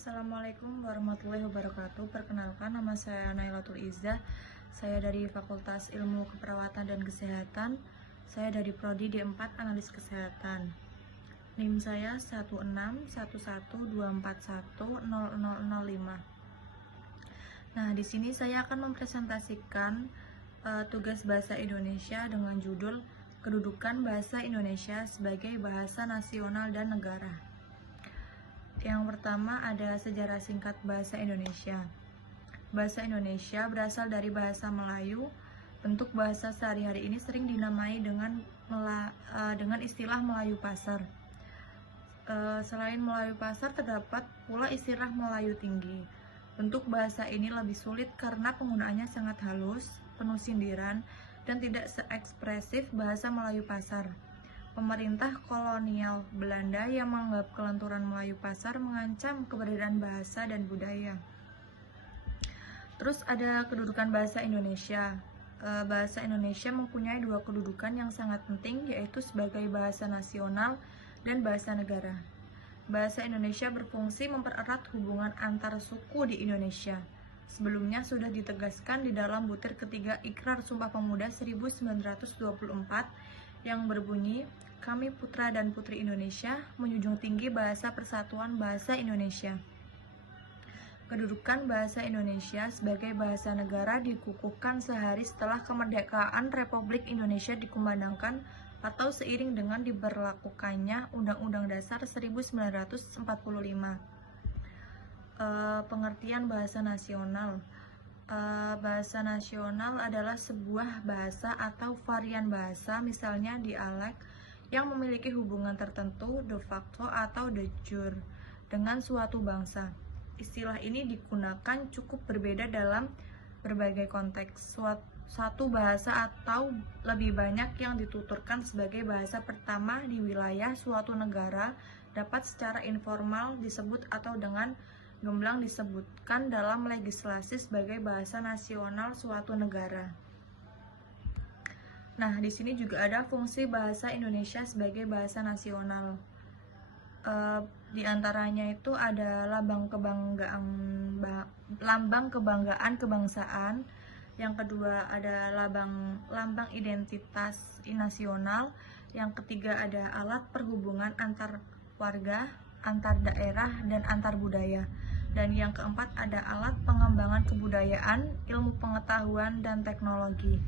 Assalamualaikum warahmatullahi wabarakatuh. Perkenalkan, nama saya Nailatul Izzah. Saya dari Fakultas Ilmu Keperawatan dan Kesehatan. Saya dari Prodi D4 Analis Kesehatan. NIM saya 16112410005. Nah, di sini saya akan mempresentasikan tugas bahasa Indonesia dengan judul Kedudukan Bahasa Indonesia sebagai Bahasa Nasional dan Negara. Yang pertama ada sejarah singkat bahasa Indonesia. Bahasa Indonesia berasal dari bahasa Melayu. Bentuk bahasa sehari-hari ini sering dinamai dengan istilah Melayu Pasar. Selain Melayu Pasar, terdapat pula istilah Melayu Tinggi. Bentuk bahasa ini lebih sulit karena penggunaannya sangat halus, penuh sindiran, dan tidak seekspresif bahasa Melayu Pasar. Pemerintah kolonial Belanda yang menganggap kelenturan Melayu Pasar mengancam keberadaan bahasa dan budaya. Terus ada kedudukan bahasa Indonesia. Bahasa Indonesia mempunyai dua kedudukan yang sangat penting, yaitu sebagai bahasa nasional dan bahasa negara. Bahasa Indonesia berfungsi mempererat hubungan antar suku di Indonesia. Sebelumnya sudah ditegaskan di dalam butir ketiga Ikrar Sumpah Pemuda 1924 yang berbunyi, "Kami putra dan putri Indonesia menjunjung tinggi bahasa persatuan bahasa Indonesia." Kedudukan bahasa Indonesia sebagai bahasa negara dikukuhkan sehari setelah kemerdekaan Republik Indonesia dikumandangkan atau seiring dengan diberlakukannya Undang-Undang Dasar 1945. Pengertian bahasa nasional. Bahasa nasional adalah sebuah bahasa atau varian bahasa, misalnya dialek, yang memiliki hubungan tertentu de facto atau de jure dengan suatu bangsa. Istilah ini digunakan cukup berbeda dalam berbagai konteks. Satu bahasa atau lebih banyak yang dituturkan sebagai bahasa pertama di wilayah suatu negara dapat secara informal disebut atau dengan gamblang disebutkan dalam legislasi sebagai bahasa nasional suatu negara. Nah, di sini juga ada fungsi bahasa Indonesia sebagai bahasa nasional. Di antaranya itu ada lambang kebanggaan kebangsaan. Yang kedua ada lambang identitas nasional. Yang ketiga ada alat perhubungan antar warga, antar daerah, dan antar budaya. Dan yang keempat ada alat pengembangan kebudayaan, ilmu pengetahuan, dan teknologi.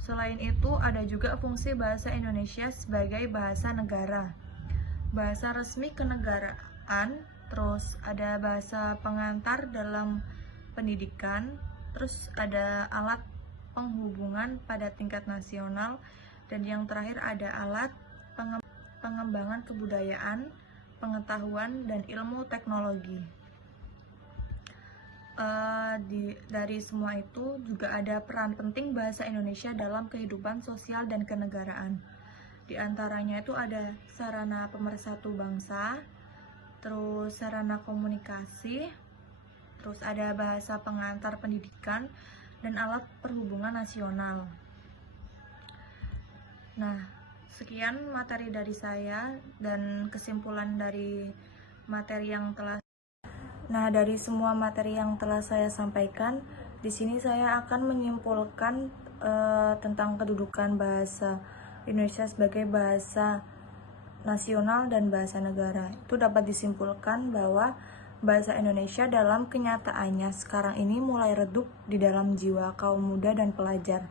Selain itu ada juga fungsi bahasa Indonesia sebagai bahasa negara. Bahasa resmi kenegaraan, terus ada bahasa pengantar dalam pendidikan, terus ada alat penghubungan pada tingkat nasional, dan yang terakhir ada alat pengembangan kebudayaan, pengetahuan, dan ilmu teknologi. Dari semua itu juga ada peran penting bahasa Indonesia dalam kehidupan sosial dan kenegaraan. Di antaranya itu ada sarana pemersatu bangsa, terus sarana komunikasi, terus ada bahasa pengantar pendidikan, dan alat perhubungan nasional. Nah, sekian materi dari saya dan kesimpulan dari materi yang telah dari semua materi yang telah saya sampaikan, di sini saya akan menyimpulkan tentang kedudukan bahasa Indonesia sebagai bahasa nasional dan bahasa negara. Itu dapat disimpulkan bahwa bahasa Indonesia dalam kenyataannya sekarang ini mulai redup di dalam jiwa kaum muda dan pelajar.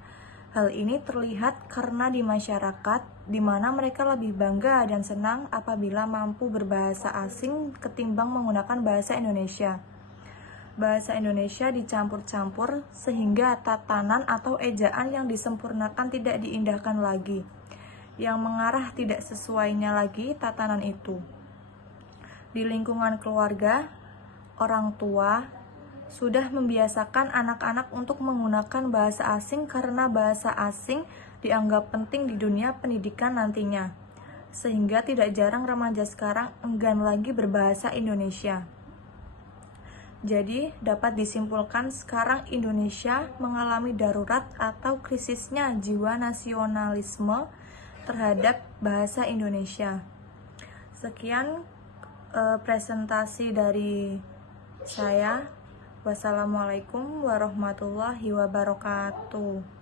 Hal ini terlihat karena di masyarakat, di mana mereka lebih bangga dan senang apabila mampu berbahasa asing ketimbang menggunakan bahasa Indonesia. Bahasa Indonesia dicampur-campur sehingga tatanan atau ejaan yang disempurnakan tidak diindahkan lagi. Yang mengarah tidak sesuainya lagi tatanan itu. Di lingkungan keluarga, orang tua sudah membiasakan anak-anak untuk menggunakan bahasa asing karena bahasa asing dianggap penting di dunia pendidikan nantinya. Sehingga tidak jarang remaja sekarang enggan lagi berbahasa Indonesia. Jadi, dapat disimpulkan sekarang Indonesia mengalami darurat atau krisisnya jiwa nasionalisme terhadap bahasa Indonesia. Sekian presentasi dari saya. Wassalamualaikum warahmatullahi wabarakatuh.